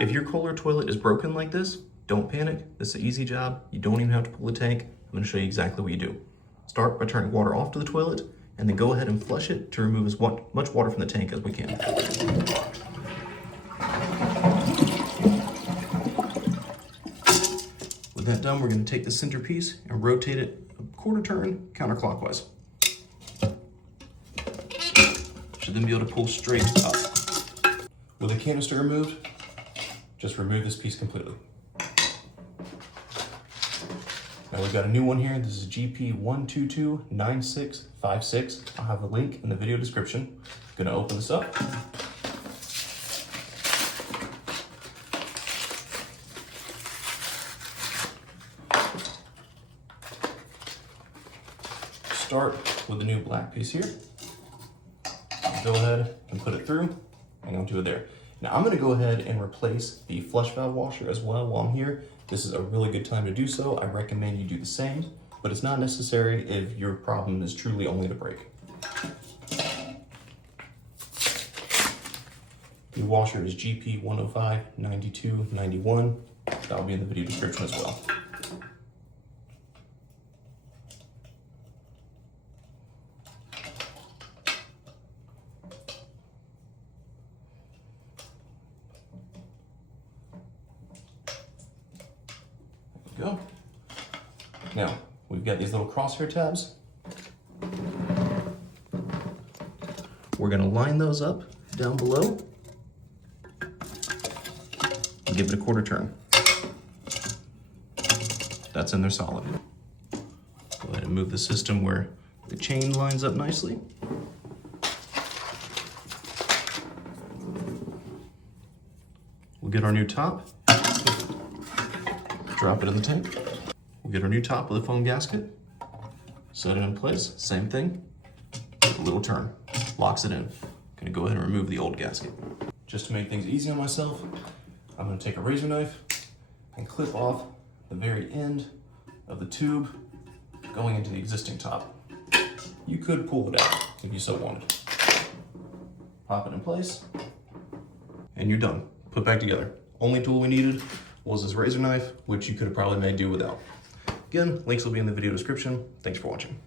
If your Kohler toilet is broken like this, don't panic. This is an easy job. You don't even have to pull the tank. I'm going to show you exactly what you do. Start by turning water off to the toilet, and then go ahead and flush it to remove as much water from the tank as we can. With that done, we're going to take the centerpiece and rotate it a quarter turn counterclockwise. Should then be able to pull straight up. With the canister removed, just remove this piece completely. Now we've got a new one here. This is GP1229656. I'll have the link in the video description. Gonna open this up. Start with the new black piece here. Go ahead and put it through. I'm going to do it there. Now I'm going to go ahead and replace the flush valve washer as well while I'm here. This is a really good time to do so. I recommend you do the same, but it's not necessary if your problem is truly only to break. The washer is GP1059291. That'll be in the video description as well. Go. Now, we've got these little crosshair tabs. We're going to line those up down below and give it a quarter turn. That's in there solid. Go ahead and move the system where the chain lines up nicely. We'll get our new top. Drop it in the tank. We'll get our new top with a foam gasket. Set it in place, same thing. Give it a little turn, locks it in. Gonna go ahead and remove the old gasket. Just to make things easy on myself, I'm gonna take a razor knife and clip off the very end of the tube going into the existing top. You could pull it out if you so wanted. Pop it in place, and you're done. Put back together. Only tool we needed was this razor knife, which you could have probably made do without. Again, links will be in the video description. Thanks for watching.